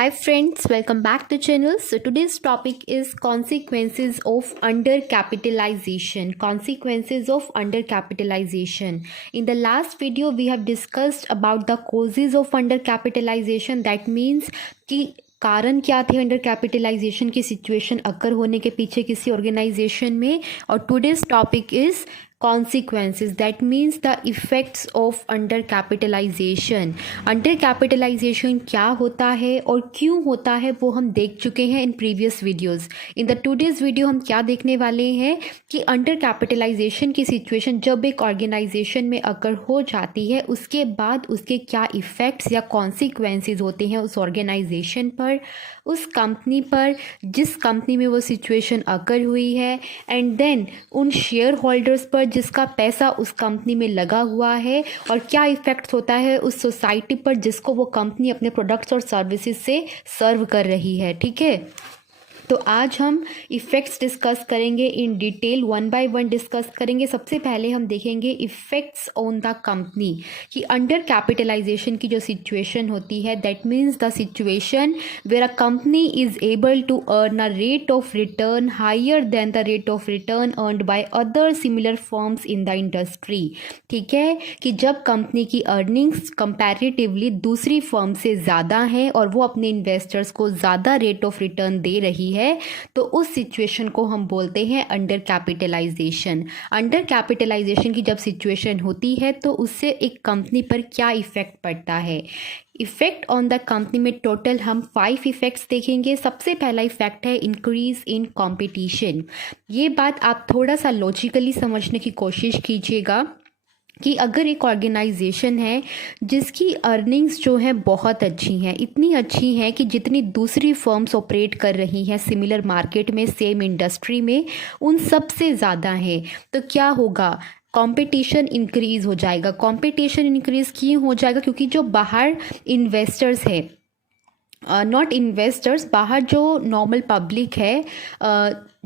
Hi friends, welcome back to channel. So today's topic is consequences of undercapitalization. Consequences of undercapitalization. In the last video we have discussed about the causes of undercapitalization. That means कि कारण क्या थे under capitalisation की situation अकर होने के पीछे किसी organisation में. और today's topic is consequences, that means the effects of undercapitalization. undercapitalization क्या होता है और क्यों होता है वो हम देख चुके हैं in previous videos. In the today's video हम क्या देखने वाले हैं कि अंडरकैपिटलाइजेशन की सिचुएशन जब एक ऑर्गेनाइजेशन में अकर हो जाती है उसके बाद उसके क्या इफ़ेक्ट्स या कॉन्सिक्वेंसेस होते हैं उस ऑर्गेनाइजेशन पर, उस कंपनी पर जिस कंपनी में वो सिचुएशन अकर हुई है, एंड देन उन शेयर होल्डर्स पर जिसका पैसा उस कंपनी में लगा हुआ है, और क्या इफ़ेक्ट्स होता है उस सोसाइटी पर जिसको वो कंपनी अपने प्रोडक्ट्स और सर्विसेज से सर्व कर रही है. ठीक है, तो आज हम इफ़ेक्ट्स डिस्कस करेंगे in detail, one by one discuss करेंगे. सबसे पहले हम देखेंगे इफ़ेक्ट्स ऑन द कंपनी कि अंडर कैपिटलाइजेशन की जो सिचुएशन होती है, that means the situation where a company is able to earn a rate of return higher than the rate of return earned by other similar firms in the industry. ठीक है, कि जब company की earnings comparatively दूसरी firm से ज़्यादा है और वो अपने इन्वेस्टर्स को ज़्यादा रेट ऑफ रिटर्न दे रही है, तो उस सिचुएशन को हम बोलते हैं अंडर कैपिटलाइजेशन. अंडर कैपिटलाइजेशन की जब सिचुएशन होती है तो उससे एक कंपनी पर क्या इफेक्ट पड़ता है. इफेक्ट ऑन द कंपनी में टोटल हम 5 इफेक्ट्स देखेंगे. सबसे पहला इफेक्ट है इंक्रीज इन कंपटीशन. ये बात आप थोड़ा सा लॉजिकली समझने की कोशिश कीजिएगा कि अगर एक ऑर्गेनाइजेशन है जिसकी अर्निंग्स जो हैं बहुत अच्छी हैं, इतनी अच्छी हैं कि जितनी दूसरी फर्म्स ऑपरेट कर रही हैं सिमिलर मार्केट में, सेम इंडस्ट्री में, उन सबसे ज़्यादा हैं, तो क्या होगा, कंपटीशन इंक्रीज़ हो जाएगा. कंपटीशन इंक्रीज़ क्यों हो जाएगा, क्योंकि जो बाहर इन्वेस्टर्स है, नॉट इन्वेस्टर्स, बाहर जो नॉर्मल पब्लिक है,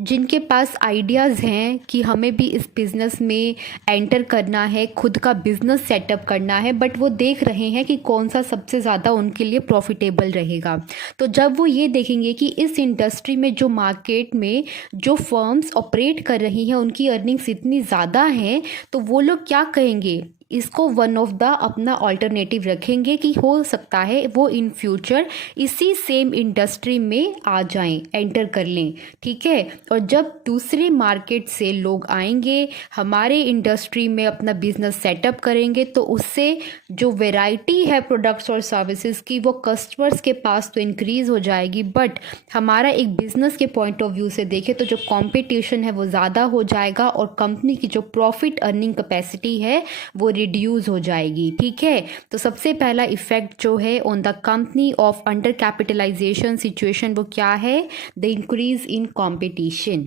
जिनके पास आइडियाज़ हैं कि हमें भी इस बिज़नेस में एंटर करना है, खुद का बिज़नेस सेटअप करना है, बट वो देख रहे हैं कि कौन सा सबसे ज़्यादा उनके लिए प्रॉफिटेबल रहेगा. तो जब वो ये देखेंगे कि इस इंडस्ट्री में जो मार्केट में जो फर्म्स ऑपरेट कर रही हैं उनकी अर्निंग्स इतनी ज़्यादा हैं, तो वो लोग क्या कहेंगे, इसको वन ऑफ द अपना ऑल्टरनेटिव रखेंगे कि हो सकता है वो इन फ्यूचर इसी सेम इंडस्ट्री में आ जाएं, एंटर कर लें. ठीक है, और जब दूसरे मार्केट से लोग आएंगे हमारे इंडस्ट्री में अपना बिजनेस सेटअप करेंगे, तो उससे जो वैरायटी है प्रोडक्ट्स और सर्विसेज की वो कस्टमर्स के पास तो इंक्रीज़ हो जाएगी, बट हमारा एक बिज़नेस के पॉइंट ऑफ व्यू से देखें तो जो कंपटीशन है वो ज़्यादा हो जाएगा और कंपनी की जो प्रॉफिट अर्निंग कैपेसिटी है वो रिड्यूस हो जाएगी. ठीक है, तो सबसे पहला इफेक्ट जो है on the company of under capitalisation situation वो क्या है, द इंक्रीज इन कंपटीशन.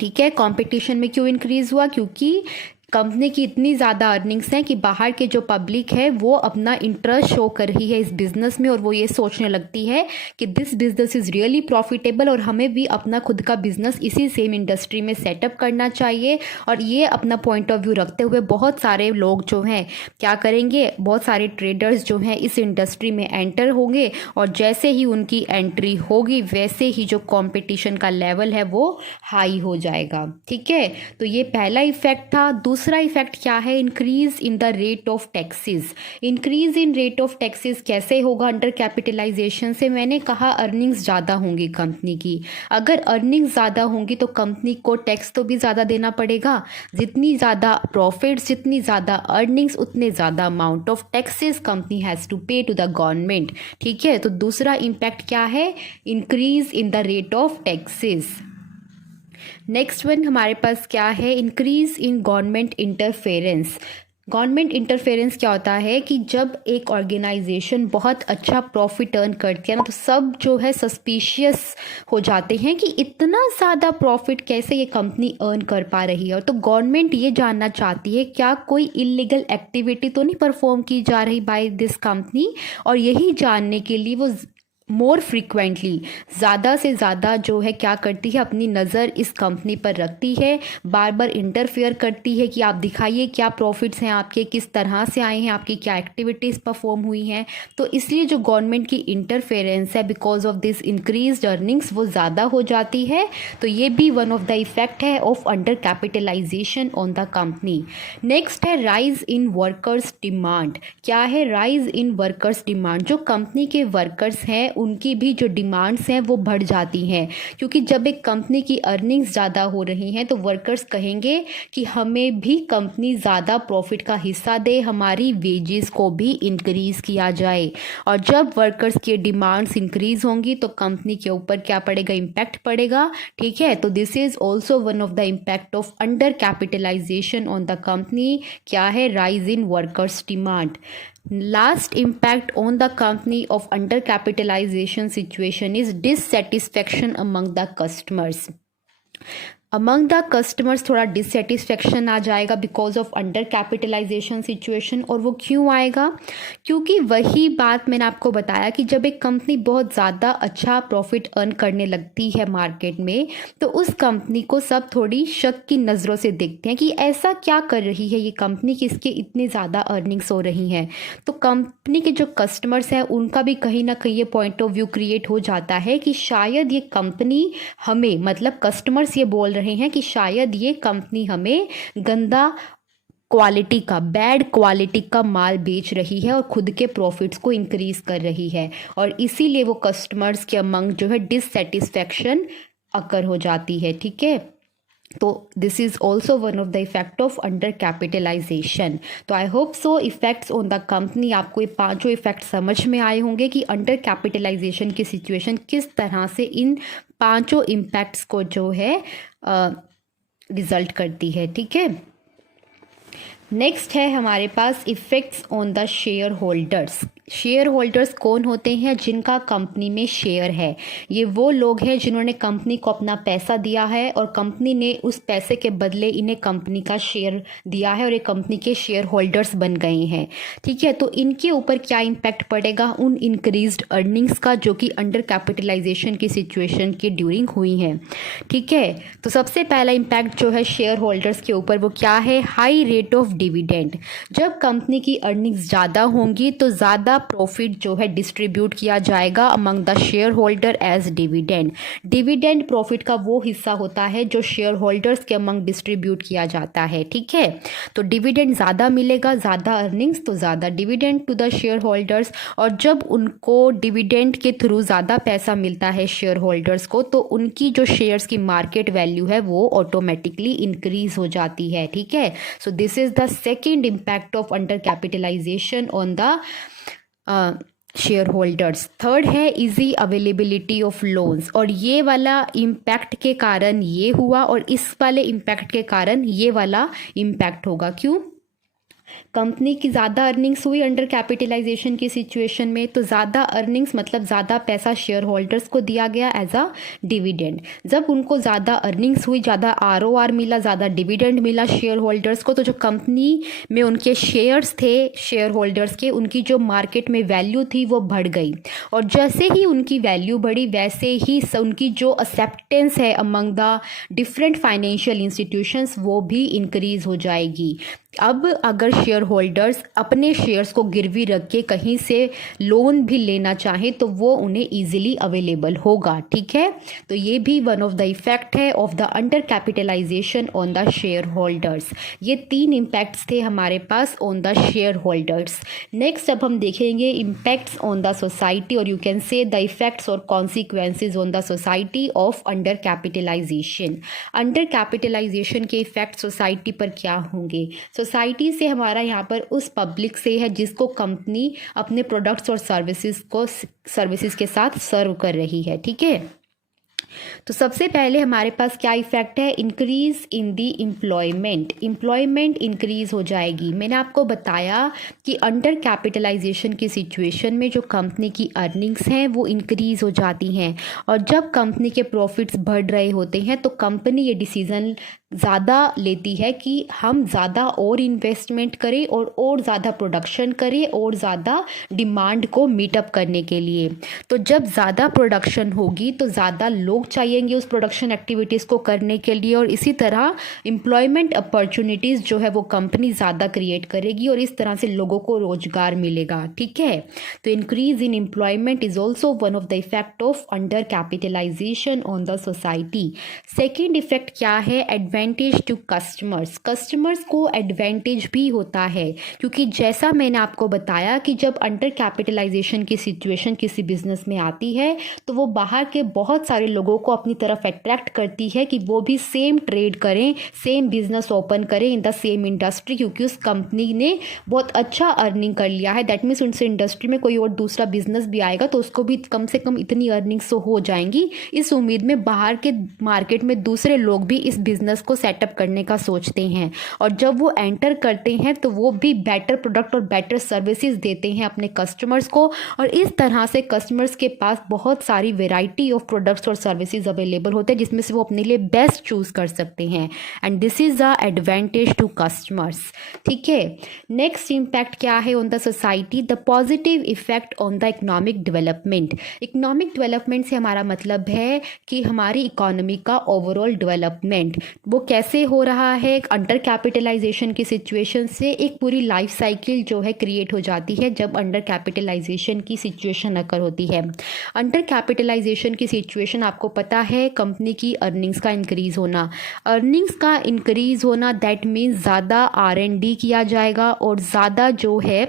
ठीक है, कंपटीशन में क्यों इंक्रीज हुआ, क्योंकि कंपनी की इतनी ज़्यादा अर्निंग्स हैं कि बाहर के जो पब्लिक है वो अपना इंटरेस्ट शो कर रही है इस बिज़नेस में, और वो ये सोचने लगती है कि this business is really profitable और हमें भी अपना खुद का बिज़नेस इसी सेम इंडस्ट्री में सेटअप करना चाहिए. और ये अपना पॉइंट ऑफ व्यू रखते हुए बहुत सारे लोग जो हैं क्या करेंगे, बहुत सारे ट्रेडर्स जो हैं इस इंडस्ट्री में एंटर होंगे, और जैसे ही उनकी एंट्री होगी वैसे ही जो कॉम्पिटिशन का लेवल है वो हाई हो जाएगा. ठीक है, तो ये पहला इफेक्ट था. दूसरा इफेक्ट क्या है, increase in the rate of taxes. Increase in rate of taxes कैसे होगा अंडर कैपिटलाइजेशन से, मैंने कहा अर्निंग्स ज़्यादा होंगी कंपनी की. अगर अर्निंग्स ज़्यादा होंगी तो कंपनी को टैक्स तो भी ज़्यादा देना पड़ेगा. जितनी ज़्यादा प्रॉफिट्स, जितनी ज़्यादा अर्निंग्स, उतने ज़्यादा amount of taxes company has to pay to the government. ठीक है, तो दूसरा इम्पैक्ट क्या है, increase in the rate of taxes. Next one हमारे पास क्या है, increase in government interference. Government interference क्या होता है कि जब एक ऑर्गेनाइजेशन बहुत अच्छा प्रॉफिट अर्न करती है ना, तो सब जो है सस्पिशियस हो जाते हैं कि इतना ज़्यादा प्रॉफिट कैसे ये कंपनी अर्न कर पा रही है. और तो गवर्नमेंट ये जानना चाहती है क्या कोई इलीगल एक्टिविटी तो नहीं परफॉर्म की जा रही बाय दिस कंपनी, और यही जानने के लिए वो मोर फ्रीक्वेंटली, ज़्यादा से ज़्यादा जो है क्या करती है, अपनी नज़र इस कंपनी पर रखती है, बार बार इंटरफेयर करती है कि आप दिखाइए क्या प्रॉफिट्स हैं आपके, किस तरह से आए हैं, आपकी क्या एक्टिविटीज़ परफॉर्म हुई हैं। तो इसलिए जो गवर्नमेंट की इंटरफेरेंस है because of this increase earnings वो ज़्यादा हो जाती है। तो ये भी वन ऑफ द इफेक्ट है of under capitalisation on the company. Next है राइज इन वर्कर्स डिमांड। क्या है राइज इन वर्कर्स डिमांड? जो कंपनी के वर्कर्स हैं उनकी भी जो डिमांड्स हैं वो बढ़ जाती हैं, क्योंकि जब एक कंपनी की अर्निंग्स ज़्यादा हो रही हैं तो वर्कर्स कहेंगे कि हमें भी कंपनी ज़्यादा प्रॉफिट का हिस्सा दे, हमारी वेजेस को भी इंक्रीज़ किया जाए। और जब वर्कर्स की डिमांड्स इंक्रीज़ होंगी तो कंपनी के ऊपर क्या पड़ेगा, इम्पैक्ट पड़ेगा। ठीक है, तो this is also one of the impact of under capitalisation on the company. क्या है, rise in workers demand. Last impact on the company of undercapitalization situation is dissatisfaction among the customers. Among the customers थोड़ा dissatisfaction आ जाएगा because of under capitalisation situation. और वो क्यों आएगा? क्योंकि वही बात मैंने आपको बताया कि जब एक कंपनी बहुत ज़्यादा अच्छा प्रॉफिट अर्न करने लगती है मार्केट में, तो उस कंपनी को सब थोड़ी शक की नज़रों से देखते हैं कि ऐसा क्या कर रही है ये कंपनी कि इसके इतनी ज़्यादा अर्निंग्स हो रही हैं। तो कंपनी के जो कस्टमर्स हैं उनका भी कहीं ना कहीं ये पॉइंट ऑफ व्यू क्रिएट हो जाता है कि शायद ये कंपनी हमें, मतलब कस्टमर्स ये बोल रहे हैं कि शायद ये कंपनी हमें गंदा क्वालिटी का, बैड क्वालिटी का माल बेच रही है और खुद के प्रॉफिट्स को इंक्रीज कर रही है। और इसीलिए वो कस्टमर्स के अमंग जो है डिससेटिस्फैक्शन अकर हो जाती है। ठीक है, तो this is also one of the effect of under capitalisation. तो I hope so effects on the company, आपको ये पांचों इफेक्ट समझ में आए होंगे कि अंडर कैपिटलाइजेशन की सिचुएशन किस तरह से इन पांचों इम्पैक्ट्स को जो है रिजल्ट करती है। ठीक है, नेक्स्ट है हमारे पास effects on the share holders. Share holders कौन होते हैं? जिनका कंपनी में शेयर है। ये वो लोग हैं जिन्होंने कंपनी को अपना पैसा दिया है और कंपनी ने उस पैसे के बदले इन्हें कंपनी का शेयर दिया है और ये कंपनी के शेयर होल्डर्स बन गए हैं। ठीक है, तो इनके ऊपर क्या इम्पैक्ट पड़ेगा? उन इंक्रीज्ड अर्निंग्स का जो कि अंडर कैपिटलाइजेशन की सिचुएशन के ड्यूरिंग हुई हैं। ठीक है, तो सबसे पहला इम्पैक्ट जो है शेयर होल्डर्स के ऊपर वो क्या है? High rate of dividend. जब कंपनी की अर्निंग्स ज़्यादा होंगी तो ज़्यादा प्रॉफिट जो है डिस्ट्रीब्यूट किया जाएगा among the share holder as dividend. Dividend profit का वो हिस्सा होता है जो शेयर होल्डर्स के अमंग डिस्ट्रीब्यूट किया जाता है। ठीक है, तो डिविडेंड ज़्यादा मिलेगा, ज़्यादा अर्निंग्स तो ज़्यादा dividend to the share holders. और जब उनको डिविडेंड के थ्रू ज़्यादा पैसा मिलता है शेयर होल्डर्स को, तो उनकी जो शेयर्स की मार्केट वैल्यू है वो ऑटोमेटिकली इंक्रीज हो जाती है। ठीक है, so this is the second impact of under capitalisation on the share holders. Third है इजी अवेलेबिलिटी ऑफ लोन्स। और ये वाला इम्पैक्ट के कारण ये हुआ और इस वाले इम्पैक्ट के कारण ये वाला इम्पैक्ट होगा। क्यों? कंपनी की ज़्यादा अर्निंग्स हुई अंडर कैपिटलाइजेशन की सिचुएशन में, तो ज़्यादा अर्निंग्स मतलब ज़्यादा पैसा शेयर होल्डर्स को दिया गया एज अ डिविडेंड। जब उनको ज़्यादा अर्निंग्स हुई, ज़्यादा आरओआर मिला, ज़्यादा डिविडेंड मिला शेयर होल्डर्स को, तो जो कंपनी में उनके शेयर्स थे शेयर होल्डर्स के, उनकी जो मार्केट में वैल्यू थी वो बढ़ गई। और जैसे ही उनकी वैल्यू बढ़ी वैसे ही उनकी जो एक्सेप्टेंस है among the different financial institutions वो भी इंक्रीज हो जाएगी। अब अगर शेयर होल्डर्स अपने शेयर्स को गिरवी रख के कहीं से लोन भी लेना चाहें तो वो उन्हें इजीली अवेलेबल होगा। ठीक है, तो ये भी वन ऑफ द इफेक्ट है of the under capitalisation on the share holders. ये तीन इम्पैक्ट्स थे हमारे पास on the share holders. Next अब हम देखेंगे इम्पैक्ट्स ऑन द सोसाइटी, और you can say the effects और consequences on the society of under capitalisation. Under capitalisation के इफेक्ट सोसाइटी पर क्या होंगे? सोसाइटी से हमारा यहाँ पर उस पब्लिक से है जिसको कंपनी अपने प्रोडक्ट्स और सर्विसेज के साथ सर्व कर रही है। ठीक है, तो सबसे पहले हमारे पास क्या इफेक्ट है? इंक्रीज इन दी एम्प्लॉयमेंट इंक्रीज हो जाएगी। मैंने आपको बताया कि अंडर कैपिटलाइजेशन की सिचुएशन में जो कंपनी की अर्निंग्स हैं वो इंक्रीज हो जाती हैं, और जब कंपनी के प्रॉफिट्स बढ़ रहे होते हैं तो कंपनी ये डिसीजन ज़्यादा लेती है कि हम ज़्यादा और इन्वेस्टमेंट करें और ज़्यादा प्रोडक्शन करें और ज़्यादा डिमांड को मीटअप करने के लिए। तो जब ज़्यादा प्रोडक्शन होगी तो ज़्यादा लोग चाहिएंगे उस प्रोडक्शन एक्टिविटीज़ को करने के लिए, और इसी तरह एम्प्लॉयमेंट अपॉर्चुनिटीज़ जो है वो कंपनी ज़्यादा क्रिएट करेगी और इस तरह से लोगों को रोज़गार मिलेगा। ठीक है, तो increase in employment is also one of the effect of under capitalisation on the society. Second effect क्या है? Advantage to customers. कस्टमर्स को एडवांटेज भी होता है, क्योंकि जैसा मैंने आपको बताया कि जब अंडर कैपिटलाइजेशन की सिचुएशन किसी बिजनेस में आती है तो वो बाहर के बहुत सारे लोगों को अपनी तरफ अट्रैक्ट करती है कि वो भी सेम ट्रेड करें, सेम बिजनेस ओपन करें इन द सेम इंडस्ट्री, क्योंकि उस कंपनी ने बहुत अच्छा अर्निंग कर लिया है। दैट मीन्स उनसे इंडस्ट्री में कोई और दूसरा बिजनेस भी आएगा तो उसको भी कम से कम इतनी अर्निंग्स तो हो जाएंगी। इस उम्मीद में बाहर के मार्केट में दूसरे लोग भी इस बिजनेस को सेटअप करने का सोचते हैं, और जब वो एंटर करते हैं तो वो भी बेटर प्रोडक्ट और बेटर सर्विसेज देते हैं अपने कस्टमर्स को, और इस तरह से कस्टमर्स के पास बहुत सारी वेराइटी ऑफ प्रोडक्ट्स और सर्विसेज अवेलेबल होते हैं जिसमें से वो अपने लिए बेस्ट चूज कर सकते हैं, and this is a advantage to customers. ठीक है, नेक्स्ट इम्पैक्ट क्या है on the society? The positive effect on the economic development. Economic development से हमारा मतलब है कि हमारी इकोनॉमी का ओवरऑल डेवलपमेंट वो कैसे हो रहा है। अंडर कैपिटलाइजेशन की सिचुएशन से एक पूरी लाइफ साइकिल जो है क्रिएट हो जाती है जब अंडर कैपिटलाइजेशन की सिचुएशन अकर होती है। अंडर कैपिटलाइजेशन की सिचुएशन आपको पता है कंपनी की अर्निंग्स का इंक्रीज होना। अर्निंग्स का इंक्रीज होना दैट मीन्स ज़्यादा R&D किया जाएगा और ज़्यादा जो है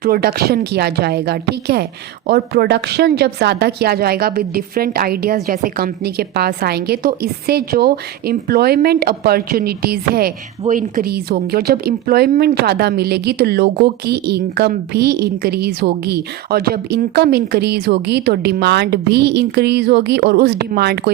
प्रोडक्शन किया जाएगा। ठीक है, और प्रोडक्शन जब ज़्यादा किया जाएगा विद डिफरेंट आइडियाज़ जैसे कंपनी के पास आएंगे तो इससे जो एम्प्लॉयमेंट अपॉर्चुनिटीज़ है वो इंक्रीज़ होंगी, और जब एम्प्लॉयमेंट ज़्यादा मिलेगी तो लोगों की इनकम भी इंक्रीज़ होगी, और जब इनकम इंक्रीज़ होगी तो डिमांड भी इंक्रीज़ होगी, और उस डिमांड को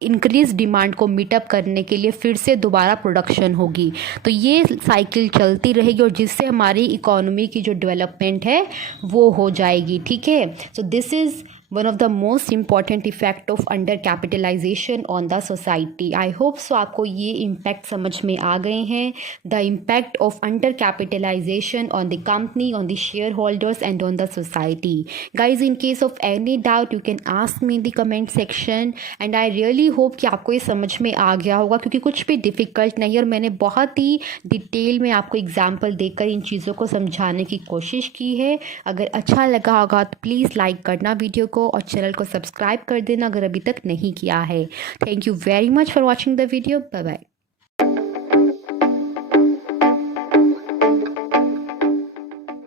इंक्रीज डिमांड को मीटअप करने के लिए फिर से दोबारा प्रोडक्शन होगी। तो ये साइकिल चलती रहेगी और जिससे हमारी इकोनॉमी की जो डेवलपमेंट है वो हो जाएगी। ठीक है, so this is one of the most important effect of under capitalisation on the society. I hope so आपको ये इम्पैक्ट समझ में आ गए हैं। The impact of under capitalisation on the company, on the share holders and on the society. Guys, in case of any doubt you can ask me in the comment section, and I really hope कि आपको ये समझ में आ गया होगा, क्योंकि कुछ भी डिफ़िकल्ट नहीं है और मैंने बहुत ही डिटेल में आपको एग्जाम्पल देकर इन चीज़ों को समझाने की कोशिश की है। अगर अच्छा लगा होगा तो प्लीज़ लाइक करना वीडियो को और चैनल को सब्सक्राइब कर देना अगर अभी तक नहीं किया है। Thank you very much for watching the video. Bye bye.